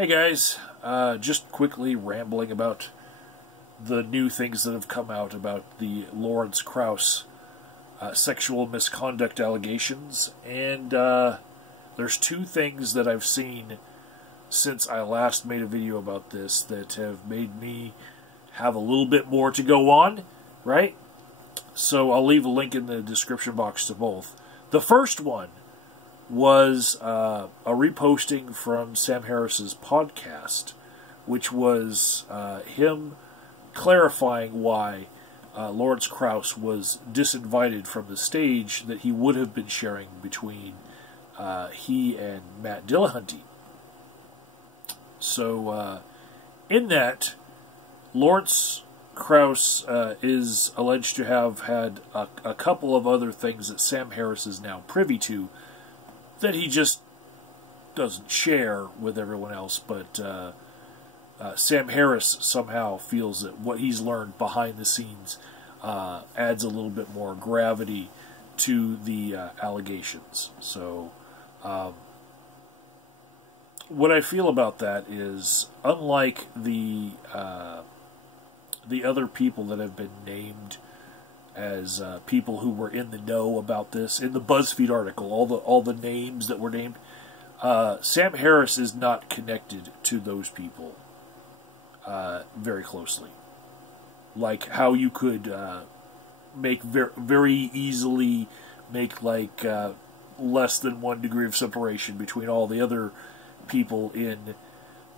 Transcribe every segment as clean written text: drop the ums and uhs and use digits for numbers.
Hey guys, just quickly rambling about the new things that have come out about the Lawrence Krauss sexual misconduct allegations, and there's two things that I've seen since I last made a video about this that have made me have a little bit more to go on, right? So I'll leave a link in the description box to both. The first one was a reposting from Sam Harris's podcast, which was him clarifying why Lawrence Krauss was disinvited from the stage that he would have been sharing between he and Matt Dillahunty. So in that, Lawrence Krauss is alleged to have had a couple of other things that Sam Harris is now privy to that he just doesn't share with everyone else, but Sam Harris somehow feels that what he's learned behind the scenes adds a little bit more gravity to the allegations. So what I feel about that is, unlike the other people that have been named as people who were in the know about this, in the BuzzFeed article, all the names that were named, Sam Harris is not connected to those people very closely. Like how you could make very easily make like less than 1 degree of separation between all the other people in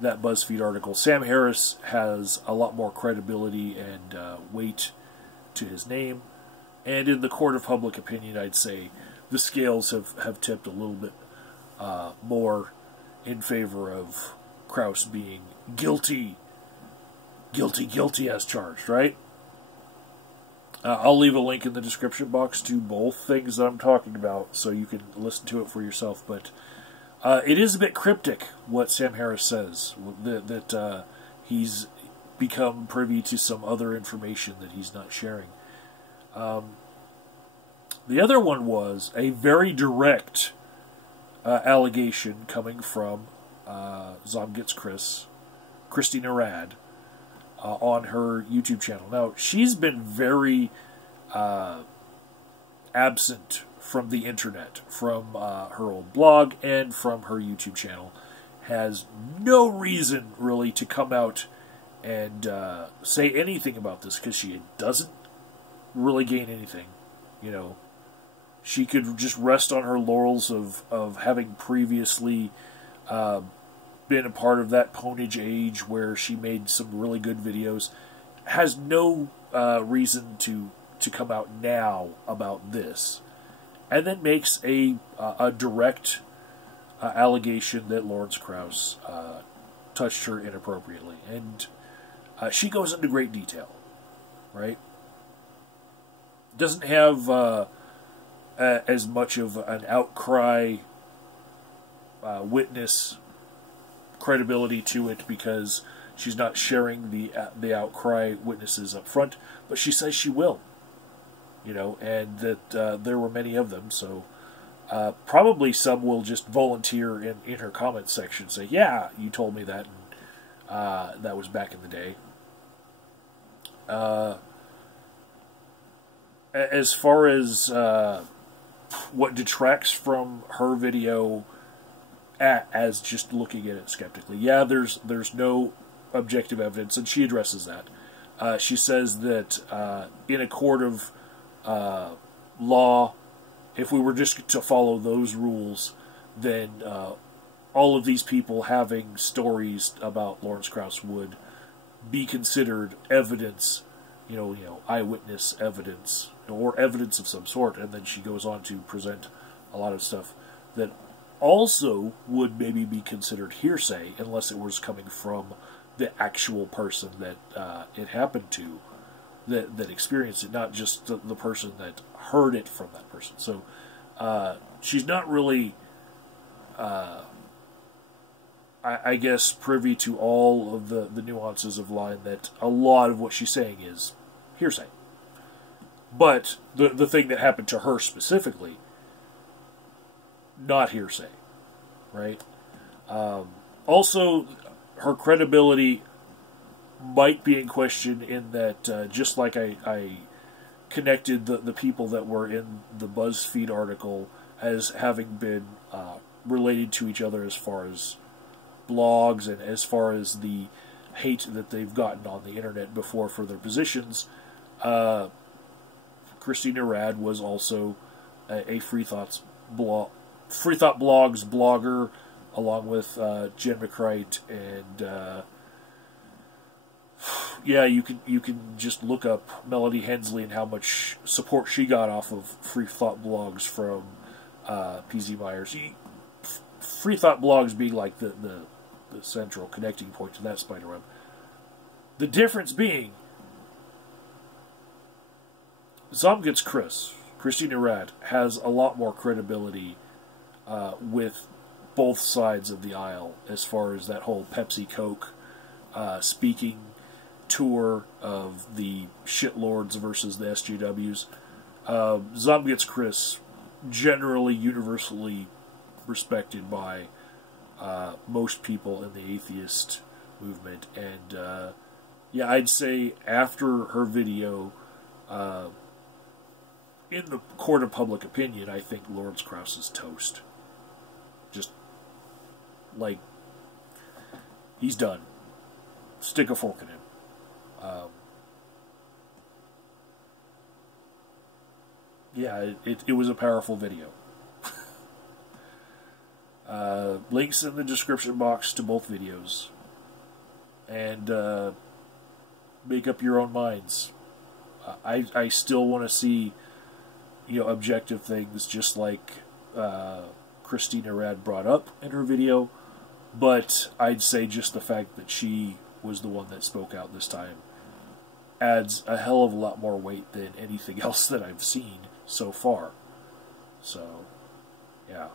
that BuzzFeed article. Sam Harris has a lot more credibility and weight to his name, and in the court of public opinion, I'd say the scales have tipped a little bit more in favor of Krauss being guilty as charged, right? I'll leave a link in the description box to both things that I'm talking about, so you can listen to it for yourself, but it is a bit cryptic what Sam Harris says, that he's become privy to some other information that he's not sharing. The other one was a very direct allegation coming from ZOMGitsCriss, Christina Rad, on her YouTube channel. Now, she's been very absent from the internet, from her old blog and from her YouTube channel. Has no reason really to come out and say anything about this, because she doesn't really gain anything. You know, she could just rest on her laurels of having previously been a part of that Ponage age where she made some really good videos. Has no reason to come out now about this, and then makes a direct allegation that Lawrence Krauss touched her inappropriately, and she goes into great detail, right? Doesn't have as much of an outcry witness credibility to it, because she's not sharing the outcry witnesses up front, but she says she will, you know, and that there were many of them, so probably some will just volunteer in her comments section, say, yeah, you told me that, and that was back in the day. As far as what detracts from her video as just looking at it skeptically, yeah, there's no objective evidence, and she addresses that. She says that in a court of law, if we were just to follow those rules, then all of these people having stories about Lawrence Krauss would be considered evidence, you know, eyewitness evidence, or evidence of some sort. And then she goes on to present a lot of stuff that also would maybe be considered hearsay, unless it was coming from the actual person that it happened to, that experienced it, not just the person that heard it from that person. So she's not really, I guess, privy to all of the nuances of law, and that a lot of what she's saying is hearsay. But the thing that happened to her specifically, not hearsay, right? Also, her credibility might be in question in that just like I connected the people that were in the BuzzFeed article as having been related to each other as far as blogs and as far as the hate that they've gotten on the internet before for their positions. Christina Rad was also a Free Thought Blogs blogger, along with Jen McCrite, and yeah, you can just look up Melody Hensley and how much support she got off of Free Thought Blogs from PZ Myers. Free Thought Blogs being like the central connecting point to that spider web. The difference being, ZOMGitsCriss, Christina Rad, has a lot more credibility with both sides of the aisle as far as that whole Pepsi-Coke speaking tour of the shitlords versus the SJWs. ZOMGitsCriss, generally universally respected by most people in the atheist movement, and yeah, I'd say after her video, in the court of public opinion, I think Lawrence Krauss is toast. Just, like, he's done. Stick a fork in him. Yeah, it was a powerful video. Links in the description box to both videos. And make up your own minds. I still want to see, you know, objective things, just like Christina Rad brought up in her video, but I'd say just the fact that she was the one that spoke out this time adds a hell of a lot more weight than anything else that I've seen so far. So, yeah.